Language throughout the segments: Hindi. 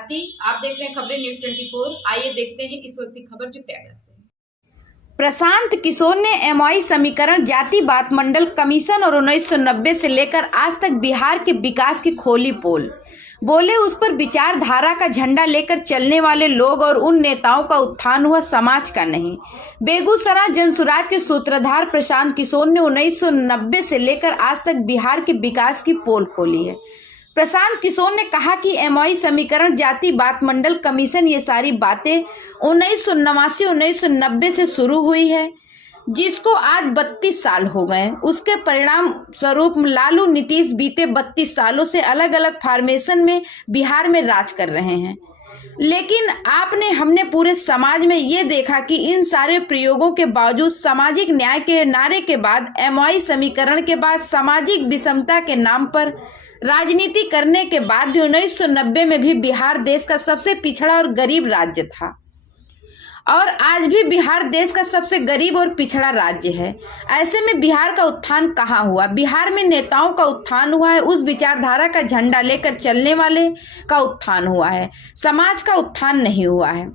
भारती। आप देख रहे हैं खबरें न्यूज़ 24। आइए देखते हैं इस वक्त की खबर जो प्रयागराज से। प्रशांत किशोर ने एमओयू समीकरण, जाति बात मंडल कमीशन और 1990 से लेकर आज तक बिहार के विकास की खोली पोल। बोले उस पर विचारधारा का झंडा लेकर चलने वाले लोग और उन नेताओं का उत्थान हुआ, समाज का नहीं। बेगूसराय जनसुराज के सूत्रधार प्रशांत किशोर ने 1990 से लेकर आज तक बिहार के विकास की पोल खोली है। प्रशांत किशोर ने कहा कि एमओयू समीकरण, जाति बात मंडल कमीशन, ये सारी बातें 1989-1990 से शुरू हुई है, जिसको आज 32 साल हो गए। उसके परिणाम स्वरूप लालू नीतीश बीते 32 सालों से अलग अलग फॉर्मेशन में बिहार में राज कर रहे हैं। लेकिन हमने पूरे समाज में ये देखा कि इन सारे प्रयोगों के बावजूद, सामाजिक न्याय के नारे के बाद, एमओयू समीकरण के बाद, सामाजिक विषमता के नाम पर राजनीति करने के बाद भी 1990 में भी बिहार देश का सबसे पिछड़ा और गरीब राज्य था और आज भी बिहार देश का सबसे गरीब और पिछड़ा राज्य है। ऐसे में बिहार का उत्थान कहाँ हुआ? बिहार में नेताओं का उत्थान हुआ है, उस विचारधारा का झंडा लेकर चलने वाले का उत्थान हुआ है, समाज का उत्थान नहीं हुआ है।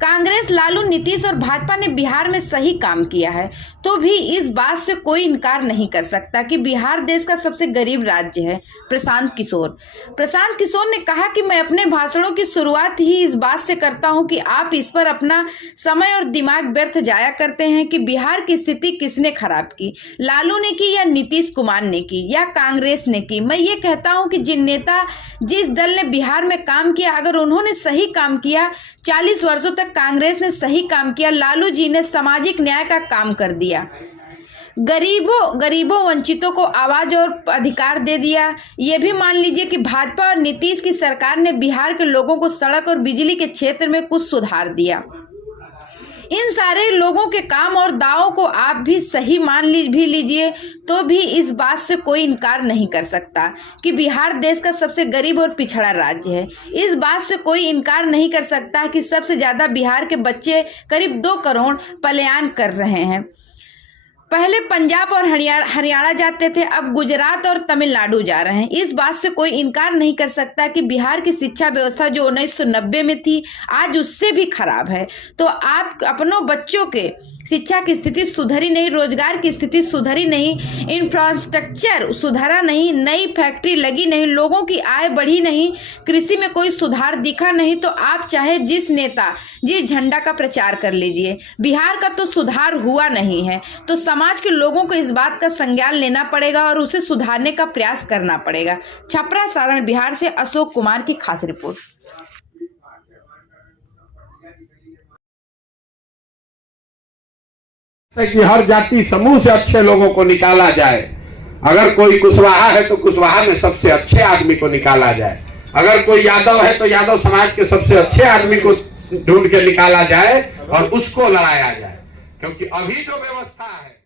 कांग्रेस, लालू, नीतीश और भाजपा ने बिहार में सही काम किया है, तो भी इस बात से कोई इनकार नहीं कर सकता कि बिहार देश का सबसे गरीब राज्य है। प्रशांत किशोर ने कहा कि मैं अपने भाषणों की शुरुआत ही इस बात से करता हूं कि आप इस पर अपना समय और दिमाग व्यर्थ जाया करते हैं कि बिहार की स्थिति किसने खराब की, लालू ने की या नीतीश कुमार ने की या कांग्रेस ने की। मैं ये कहता हूं कि जिस दल ने बिहार में काम किया, अगर उन्होंने सही काम किया, 40 वर्षों तक कांग्रेस ने सही काम किया, लालू जी ने सामाजिक न्याय का काम कर दिया, गरीबों वंचितों को आवाज और अधिकार दे दिया। ये भी मान लीजिए कि भाजपा और नीतीश की सरकार ने बिहार के लोगों को सड़क और बिजली के क्षेत्र में कुछ सुधार दिया। इन सारे लोगों के काम और दावों को आप भी सही मान लीजिए, तो भी इस बात से कोई इनकार नहीं कर सकता कि बिहार देश का सबसे गरीब और पिछड़ा राज्य है। इस बात से कोई इनकार नहीं कर सकता कि सबसे ज्यादा बिहार के बच्चे, करीब 2 करोड़, पलायन कर रहे हैं। पहले पंजाब और हरियाणा जाते थे, अब गुजरात और तमिलनाडु जा रहे हैं। इस बात से कोई इनकार नहीं कर सकता कि बिहार की शिक्षा व्यवस्था जो 1990 में थी, आज उससे भी खराब है। तो आप अपनों बच्चों के शिक्षा की स्थिति सुधरी नहीं, रोजगार की स्थिति सुधरी नहीं, इंफ्रास्ट्रक्चर सुधरा नहीं, नई फैक्ट्री लगी नहीं, लोगों की आय बढ़ी नहीं, कृषि में कोई सुधार दिखा नहीं, तो आप चाहे जिस नेता, जिस झंडा का प्रचार कर लीजिए, बिहार का तो सुधार हुआ नहीं है। तो समाज के लोगों को इस बात का संज्ञान लेना पड़ेगा और उसे सुधारने का प्रयास करना पड़ेगा। छपरा, सारण, बिहार से अशोक कुमार की खास रिपोर्ट। कि हर जाति समूह से अच्छे लोगों को निकाला जाए। अगर कोई कुशवाहा है तो कुशवाहा में सबसे अच्छे आदमी को निकाला जाए। अगर कोई यादव है तो यादव समाज के सबसे अच्छे आदमी को ढूंढ के निकाला जाए और उसको लड़ाया जाए, क्योंकि अभी जो व्यवस्था है